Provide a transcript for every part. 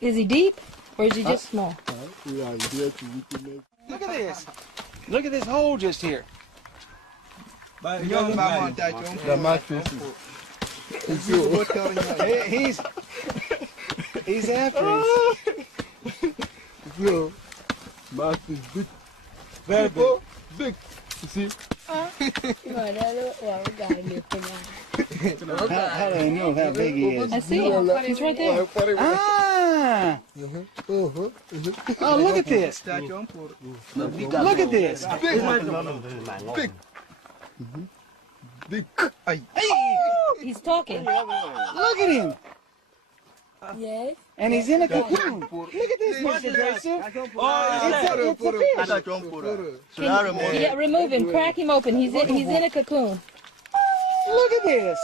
Is he deep or is he just small? Look at this. Look at this hole just here. He's after us. Big. Very big. Big. You see? How do they know how big he is? I see him. He's right there. Ah! Oh, look at this. Look at this. Big. Big. He's talking. Look at him. Yes. And he's in a cocoon. Look at this, Mr. Joseph. It's a fish. Yeah, remove him. Crack him open. He's in a cocoon. Look at this.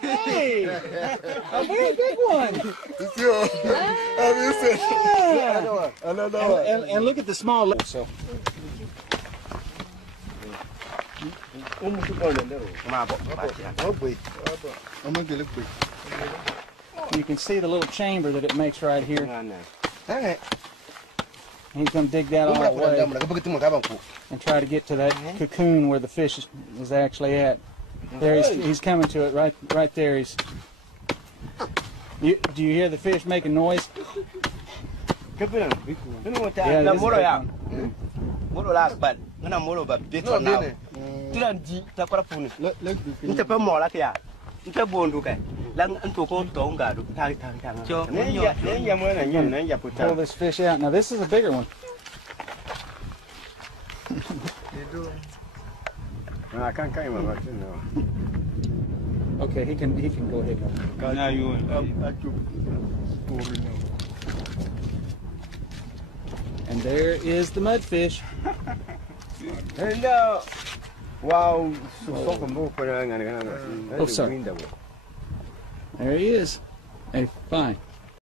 Hey, a very big one. And look at the small lips. So. You can see the little chamber that it makes right here. He's going to dig that all the way and try to get to that cocoon where the fish is actually at. There, he's coming to it right there. Do you hear the fish making noise? Yeah, pull this fish out. Now this is a bigger one. Okay, he can go ahead. And there is the mudfish. Hello. Wow. Oh, sorry. There he is. Hey, fine.